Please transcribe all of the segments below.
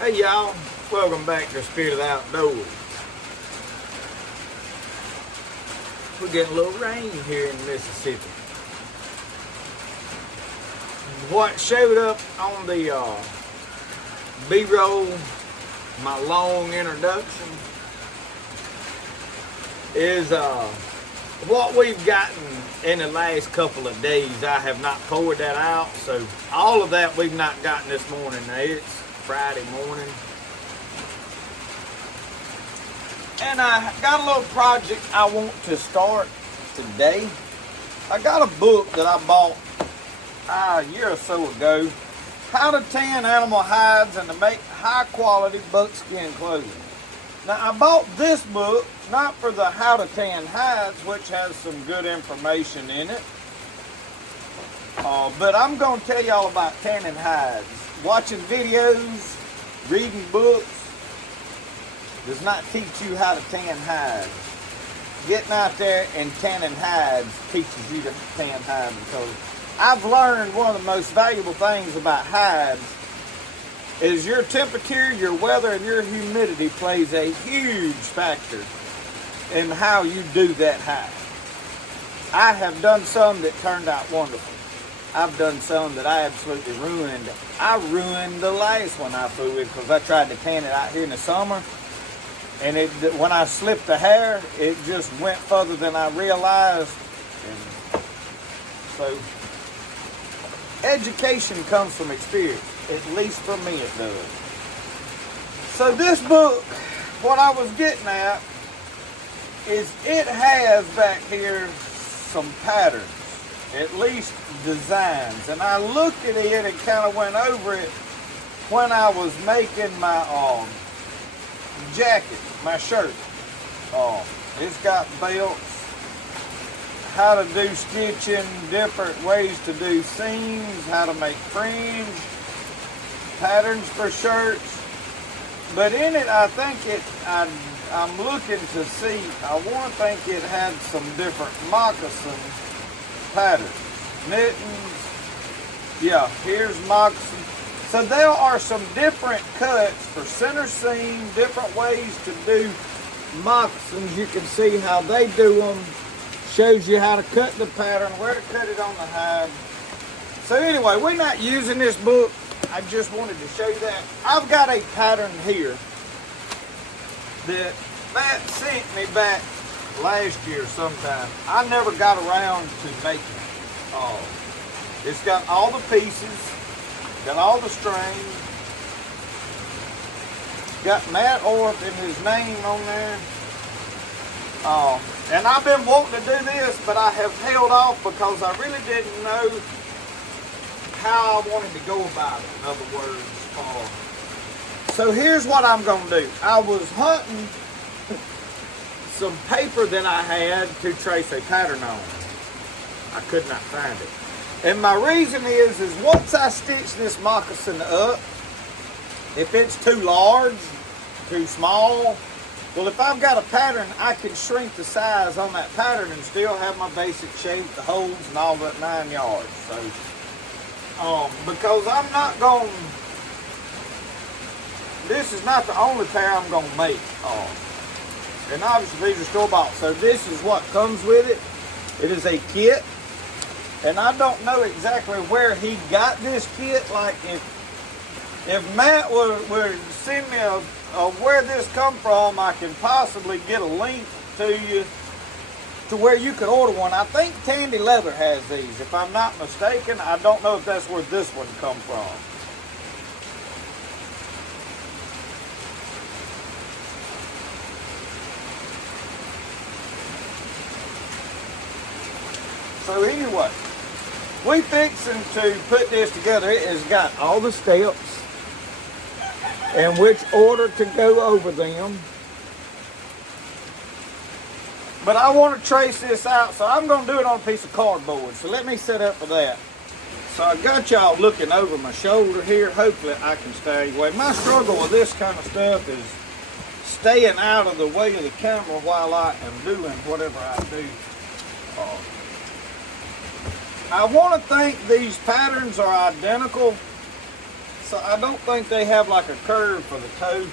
Hey y'all, welcome back to Spirit of the Outdoors. We're getting a little rain here in Mississippi. What showed up on the B-roll, my long introduction, is what we've gotten in the last couple of days. I have not poured that out, so all of that we've not gotten this morning. Now, it's Friday morning. And I got a little project I want to start today. I got a book that I bought a year or so ago, How to Tan Animal Hides and to Make High Quality Buckskin Clothing. Now I bought this book not for the How to Tan Hides, which has some good information in it, but I'm going to tell y'all about tanning hides. Watching videos, reading books does not teach you how to tan hides. Getting out there and tanning hides teaches you to tan hides, because I've learned one of the most valuable things about hides is your temperature, your weather, and your humidity plays a huge factor in how you do that hide. I have done some that turned out wonderful. I've done some that I absolutely ruined. I ruined the last one I flew with because I tried to tan it out here in the summer. And when I slipped the hair, it just went further than I realized. And so, education comes from experience. At least for me it does. So this book, what I was getting at, is it has back here some patterns. At least designs, and I looked at it and kind of went over it when I was making my jacket, my shirt. It's got belts, how to do stitching, different ways to do seams, how to make fringe, patterns for shirts. But in it, I think I'm looking to see, I want to think it had some different moccasin patterns, mittens. Yeah, here's moccasin. So there are some different cuts for center seam, different ways to do moccasins. You can see how they do them. Shows you how to cut the pattern, where to cut it on the hide. So anyway, we're not using this book. I just wanted to show you that. I've got a pattern here that Matt sent me back last year sometime. I never got around to making it. It's got all the pieces, got all the strings, got Matt Orp and his name on there. And I've been wanting to do this, but I have held off because I really didn't know how I wanted to go about it, in other words. So here's what I'm going to do. I was hunting some paper that I had to trace a pattern on. I could not find it. And my reason is once I stitch this moccasin up, if it's too large, too small, well, if I've got a pattern, I can shrink the size on that pattern and still have my basic shape, the holes, and all that 9 yards. So, because I'm not going, this is not the only pair I'm going to make. And obviously these are store-bought. So this is what comes with it. It is a kit. And I don't know exactly where he got this kit. Like if Matt would send me where this come from, I can possibly get a link to you to where you could order one. I think Tandy Leather has these, if I'm not mistaken. I don't know if that's where this one come from. So anyway, we fixing to put this together. It has got all the steps and which order to go over them. But I want to trace this out, so I'm going to do it on a piece of cardboard. So let me set up for that. So I got y'all looking over my shoulder here. Hopefully I can stay away. My struggle with this kind of stuff is staying out of the way of the camera while I am doing whatever I do. I want to think these patterns are identical. So I don't think they have like a curve for the toe,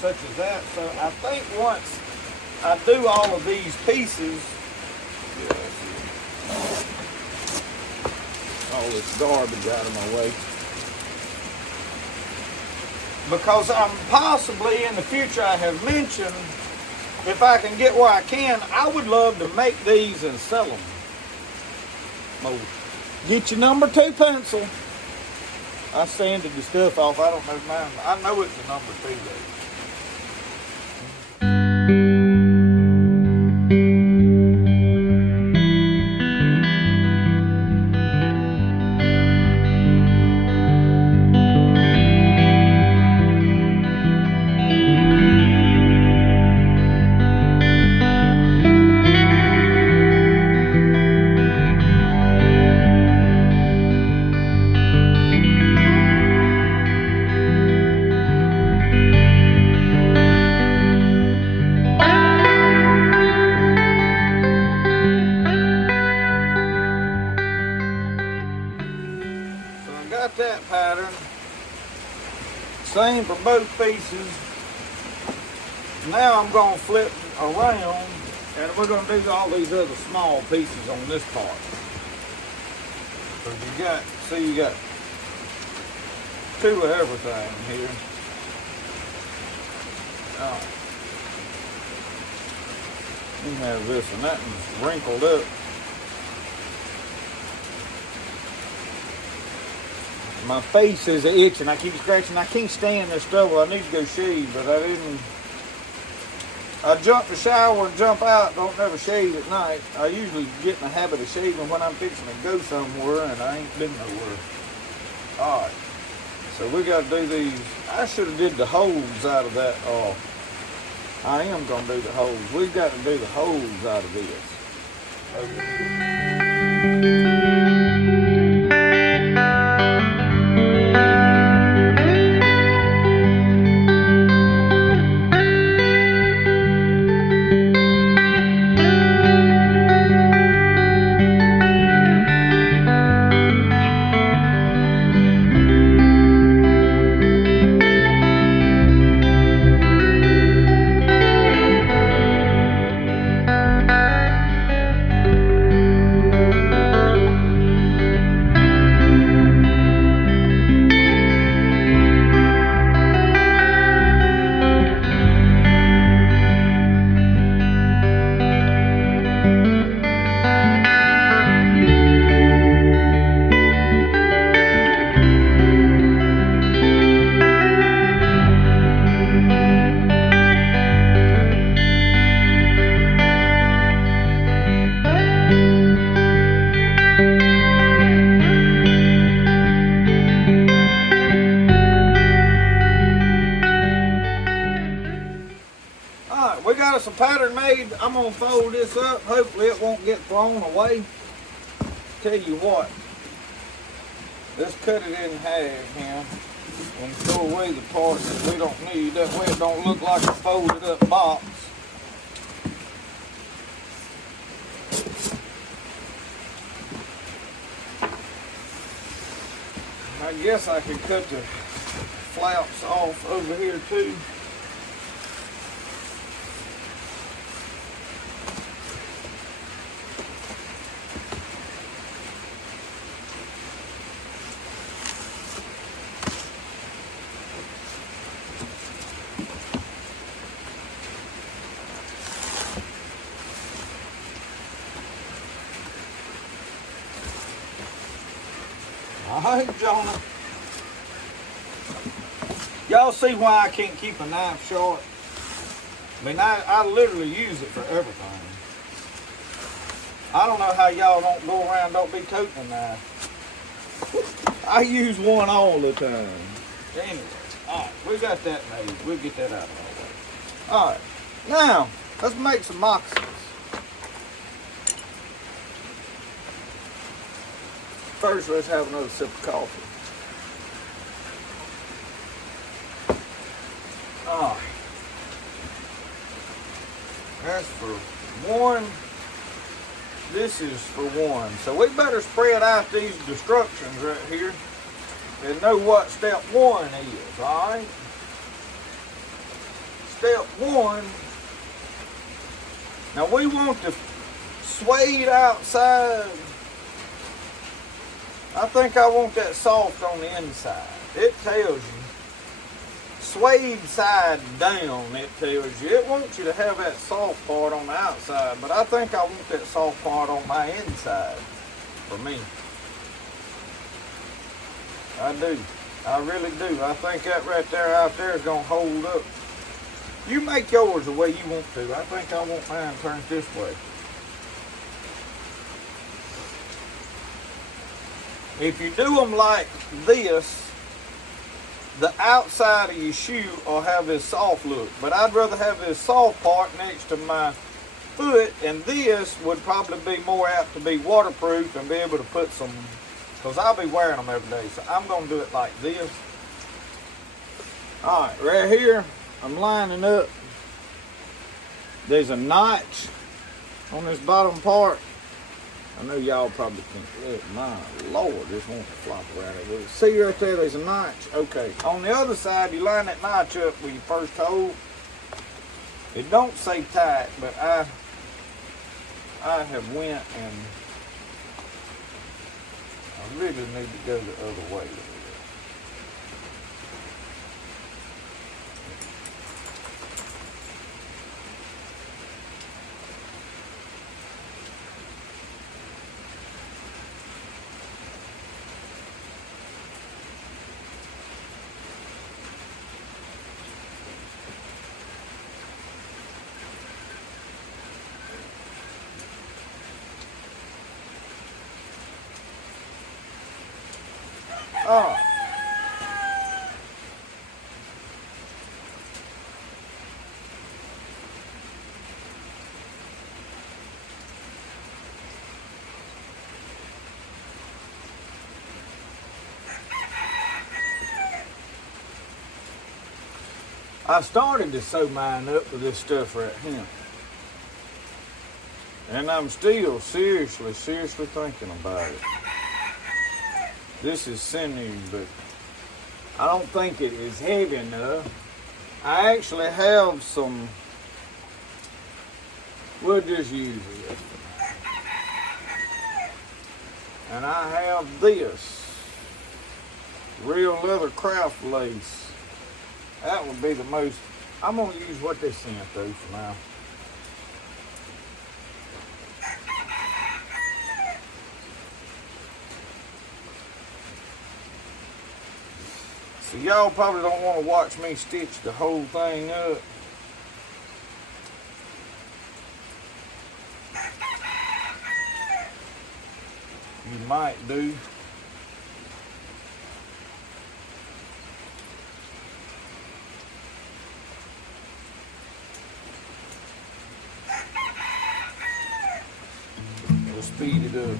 such as that. So I think once I do all of these pieces, all this garbage out of my way. Because I'm possibly in the future, I have mentioned, if I can get where I can, I would love to make these and sell them. Oh, get your number 2 pencil. I sanded the stuff off. I don't know mine. I know it's a number 2 though. That pattern, same for both pieces. Now I'm going to flip around and we're going to do all these other small pieces on this part. So you got, see, you got 2 of everything here. You have this, and that one's wrinkled up. My face is itching. I keep scratching. I can't stand this stubble. I need to go shave, but I didn't. I jump the shower and jump out. Don't never shave at night. I usually get in the habit of shaving when I'm fixing to go somewhere, and I ain't been nowhere. All right. So we got to do these. I should have did the holes out of that. I am going to do the holes. We've got to do the holes out of this. Okay. We got us a pattern made. I'm going to fold this up. Hopefully it won't get thrown away. Tell you what, let's cut it in half here and throw away the parts that we don't need. That way it don't look like a folded up box. I guess I could cut the flaps off over here too. Alright, Jonah. Y'all see why I can't keep a knife short? I mean, I literally use it for everything. I don't know how y'all don't go around, don't be toting a knife. I use one all the time. Anyway, alright, we got that made. We'll get that out of our way. Alright, now, let's make some moccasins. First, let's have another sip of coffee. All right. That's for one. This is for one. So we better spread out these destructions right here. and know what step one is, all right? Step one, now we want the suede outside. I think I want that soft on the inside. It tells you. Suede side down, it tells you. It wants you to have that soft part on the outside, but I think I want that soft part on my inside for me. I do. I really do. I think that right there out there is going to hold up. You make yours the way you want to. I think I want mine turned this way. If you do them like this, the outside of your shoe will have this soft look, but I'd rather have this soft part next to my foot, and this would probably be more apt to be waterproof and be able to put some, because I'll be wearing them every day, so I'm going to do it like this. All right, right here, I'm lining up. There's a notch on this bottom part. I know y'all probably think, look, my Lord, this won't flop around it. See right there, there's a notch. Okay, on the other side, you line that notch up with your first hole. It don't say tight, but I have went and I really need to go the other way. Oh. I started to sew mine up with this stuff right here. And I'm still seriously thinking about it. This is sinew, but I don't think it is heavy enough. I actually have some, we'll just use it. And I have this real leather craft lace. That would be the most, I'm gonna use what they sent though for now. So y'all probably don't want to watch me stitch the whole thing up. You might do. We'll speed it up.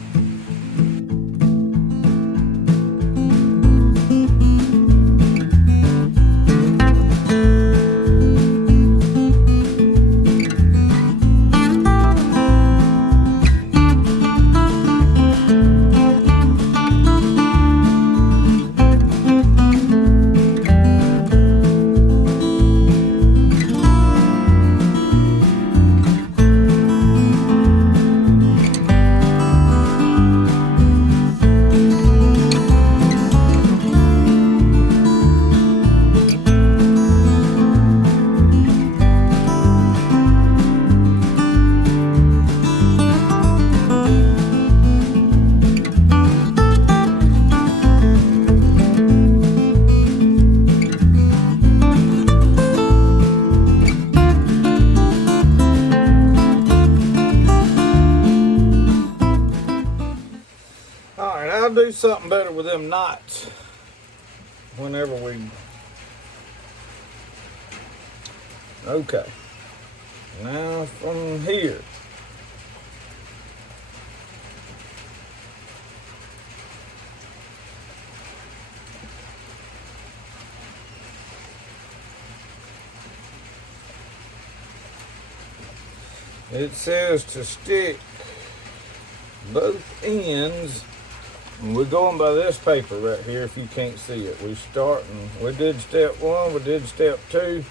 Do something better with them knots whenever we, okay, now from here, it says to stick both ends And we're going by this paper right here if you can't see it. We did step 1, we did step 2.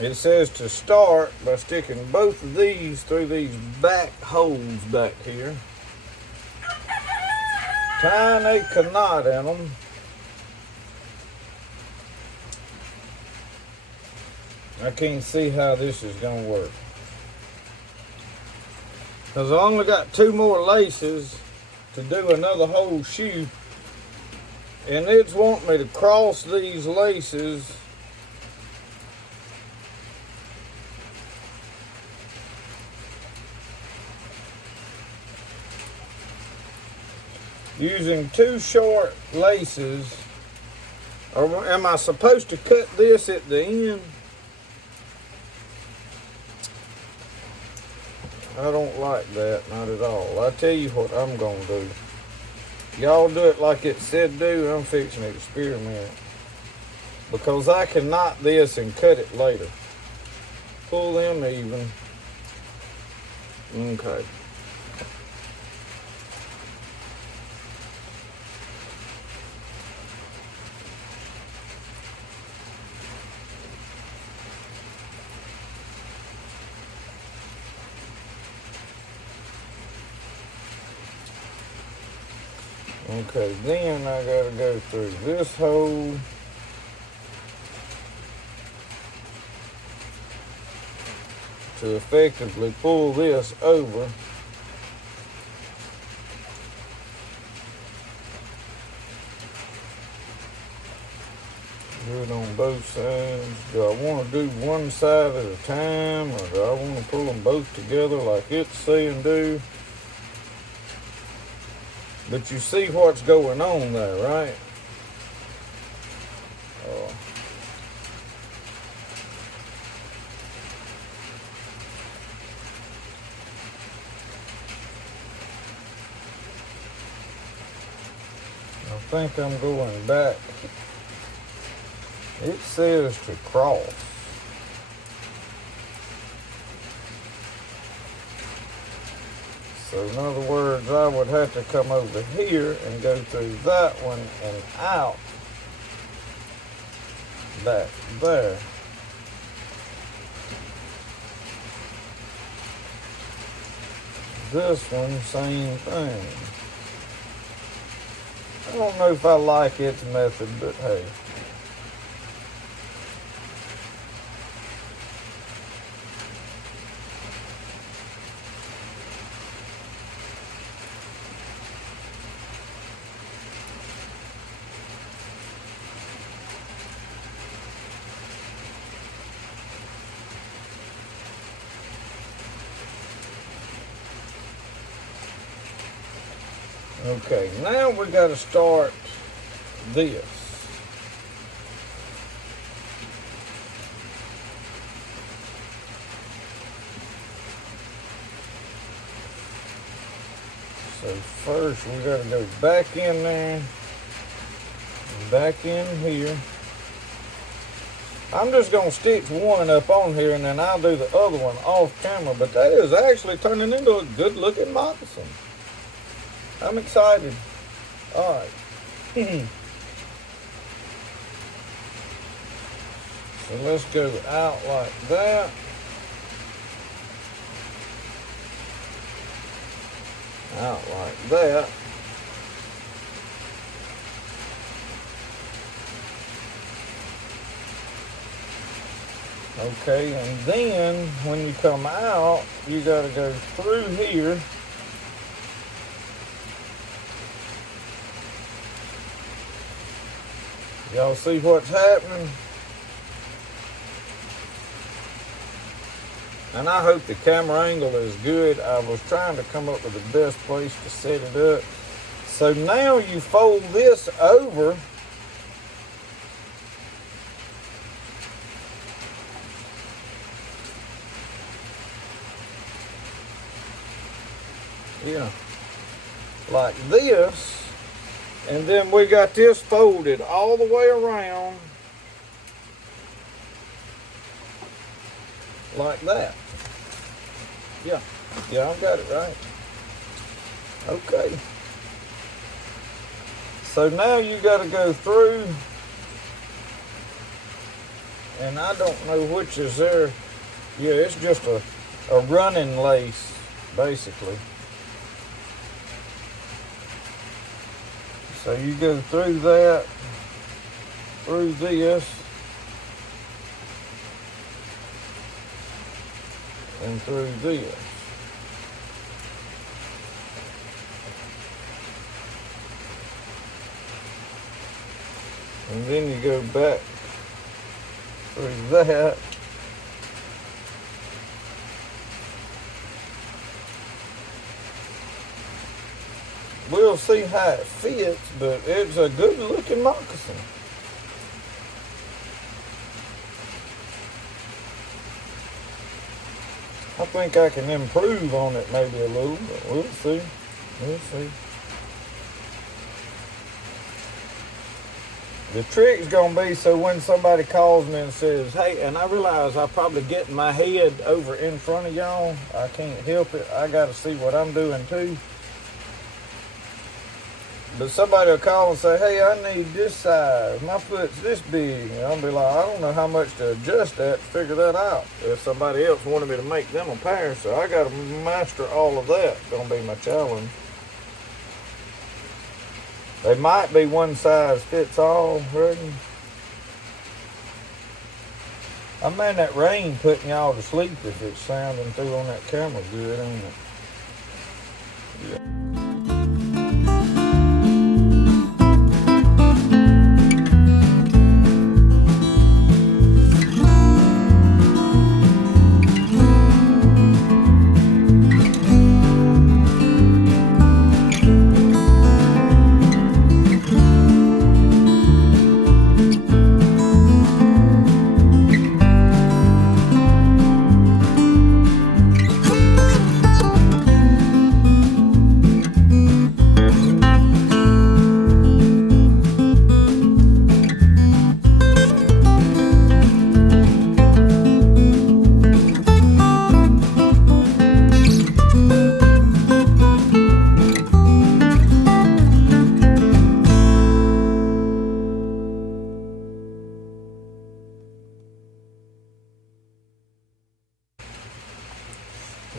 It says to start by sticking both of these through these back holes back here. Tying a knot in them. I can't see how this is going to work. Because I only got 2 more laces to do another whole shoe. And it's wanting me to cross these laces using 2 short laces. Or am I supposed to cut this at the end? I don't like that, not at all. I tell you what I'm gonna do. Y'all do it like it said do, I'm fixing to experiment. Because I can knot this and cut it later. Pull them even. Okay. Okay, then I gotta go through this hole. To effectively pull this over. Do it on both sides. Do I want to do one side at a time, or do I want to pull them both together like it's saying do? But you see what's going on there, right? I think I'm going back. It says to cross. So in other words, I would have to come over here and go through that one and out back there. This one, same thing. I don't know if I like its method, but hey. Okay, now we got to start this. So first we got to go back in there, back in here. I'm just going to stitch one up on here and then I'll do the other one off camera, but that is actually turning into a good looking moccasin. I'm excited. All right. So let's go out like that. Out like that. Okay, and then when you come out, you got to go through here. Y'all see what's happening? And I hope the camera angle is good. I was trying to come up with the best place to set it up. So now you fold this over. Yeah, like this. And then we got this folded all the way around like that. Yeah, I've got it right. Okay. So now you got to go through, and I don't know which is there. Yeah, it's just a running lace, basically. So you go through that, through this, and through this. And then you go back through that. We'll see how it fits, but it's a good looking moccasin. I think I can improve on it maybe a little, but we'll see. We'll see. The trick's gonna be so when somebody calls me and says, hey, and I realize I probably getting my head over in front of y'all. I can't help it. I gotta see what I'm doing too. But somebody will call and say, hey, I need this size. My foot's this big. And I'll be like, I don't know how much to adjust that to figure that out. If somebody else wanted me to make them a pair, so I got to master all of that. It's going to be my challenge. They might be one size fits all, Redden. I mean, that rain putting y'all to sleep if it's sounding through on that camera good, ain't it? Yeah.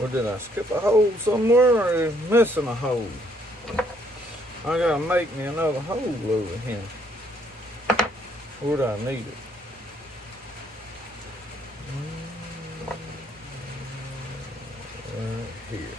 Or did I skip a hole somewhere, or is missing a hole? I gotta make me another hole over here. Where do I need it? Right here.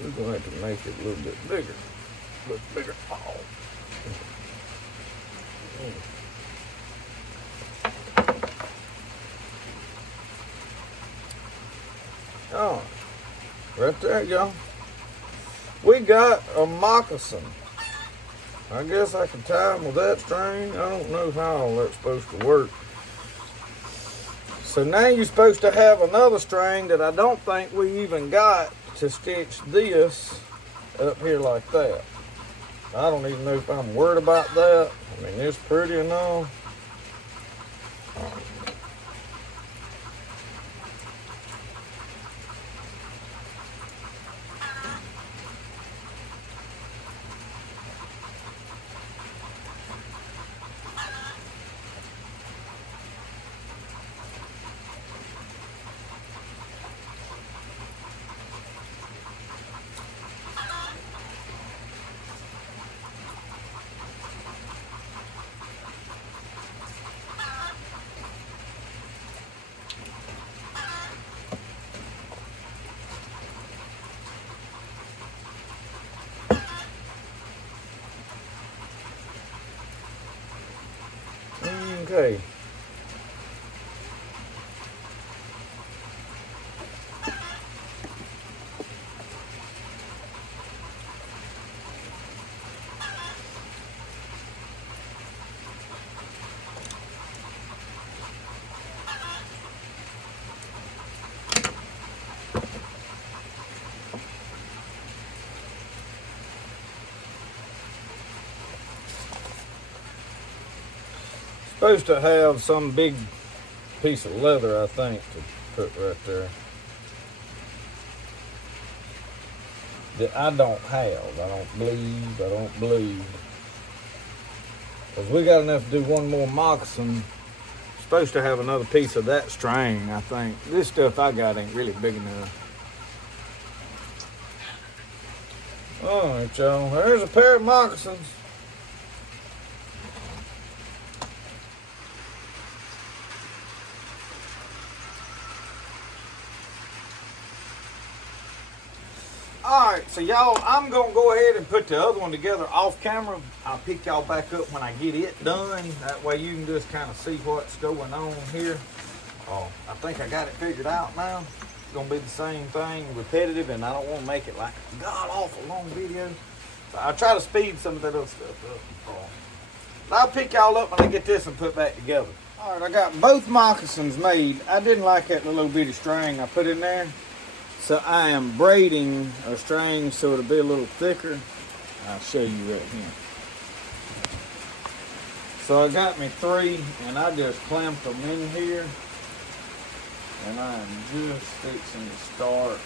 We're going to have to make it a little bit bigger. A little bigger. Oh, right there, y'all. We got a moccasin. I guess I can tie them with that string. I don't know how all that's supposed to work. So now you're supposed to have another string that I don't think we even got to stitch this up here like that. I don't even know if I'm worried about that. I mean, it's pretty enough. Okay. supposed to have some big piece of leather, I think, to put right there. That I don't have. I don't believe. Because we got enough to do one more moccasin. Supposed to have another piece of that string, I think. This stuff I got ain't really big enough. Alright, y'all. There's a pair of moccasins. Alright, so y'all, I'm going to go ahead and put the other one together off camera. I'll pick y'all back up when I get it done. That way you can just kind of see what's going on here. Oh, I think I got it figured out now. It's going to be the same thing, repetitive, and I don't want to make it like a god-awful long video. So I'll try to speed some of that other stuff up. Oh. I'll pick y'all up when I get this and put back together. Alright, I got both moccasins made. I didn't like that little bitty string I put in there. So I am braiding a string so it'll be a little thicker. I'll show you right here. So I got me 3 and I just clamped them in here. And I am just fixing to start.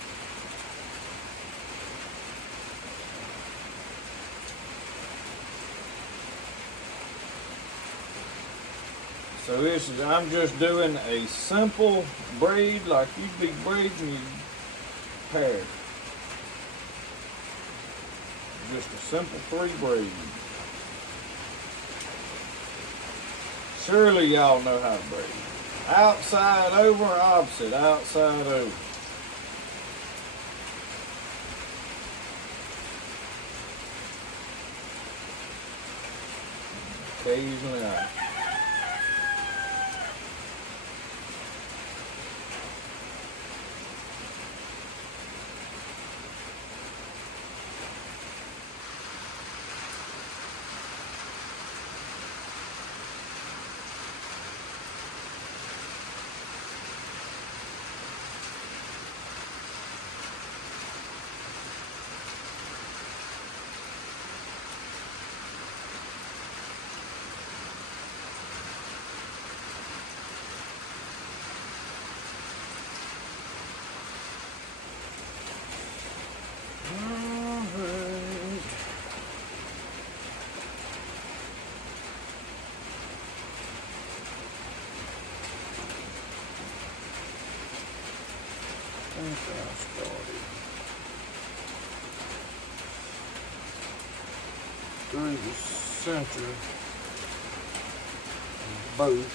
So this is, I'm just doing a simple braid like you'd be braiding your hair. Just a simple 3 braids. Surely y'all know how to braid. Outside over, opposite, outside over. Occasionally out. Through the center of both.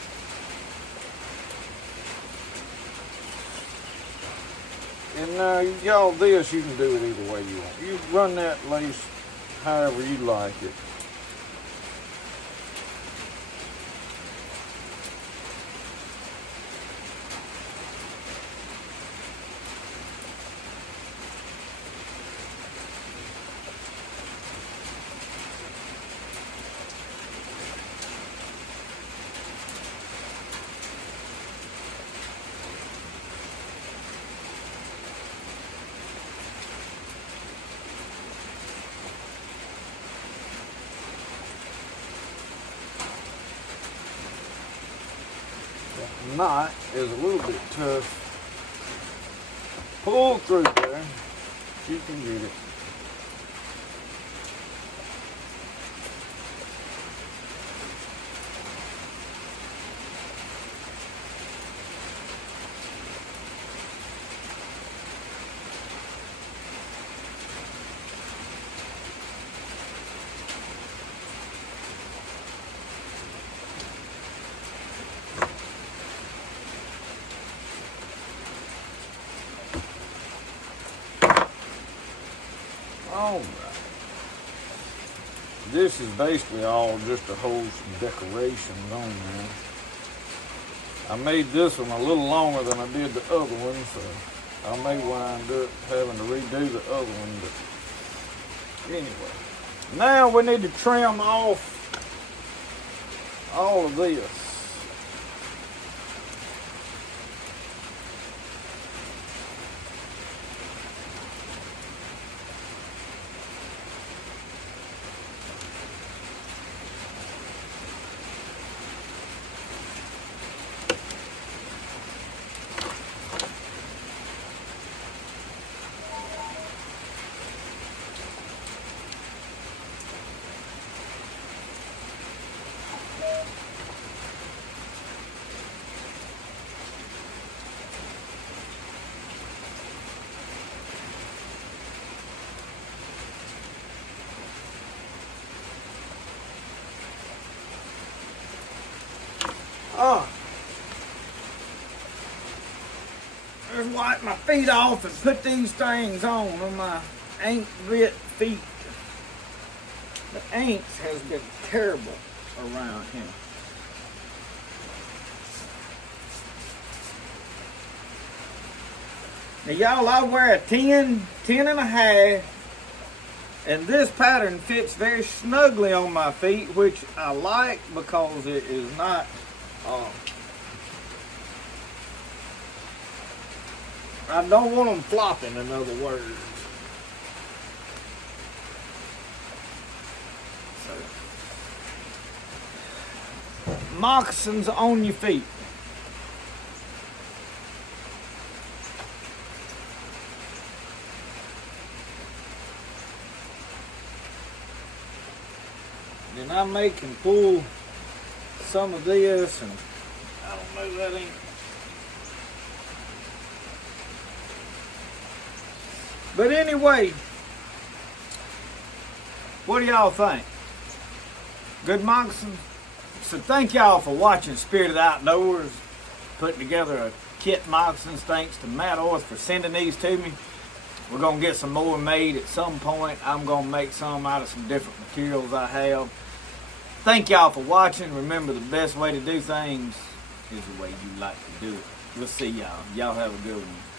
And now y'all, this you can do it either way you want. You run that lace however you like it. Knot is a little bit tough. Pull through there. You can get it. All right. This is basically all just to hold some decorations on there. I made this one a little longer than I did the other one, so I may wind up having to redo the other one. But anyway, now we need to trim off all of this. Just wipe my feet off and put these things on my ink grit feet. The ants has been terrible around here. Now y'all, I wear a 10 and a half, and this pattern fits very snugly on my feet, which I like because it is not I don't want them flopping, in other words. So, moccasins on your feet. Then I may can pull some of this, and I don't know, that ain't. But anyway, what do y'all think? Good moccasins? So thank y'all for watching Spirited Outdoors, putting together a kit moccasins. Thanks to Matt Orth for sending these to me. We're going to get some more made at some point. I'm going to make some out of some different materials I have. Thank y'all for watching. Remember, the best way to do things is the way you like to do it. We'll see y'all. Y'all have a good one.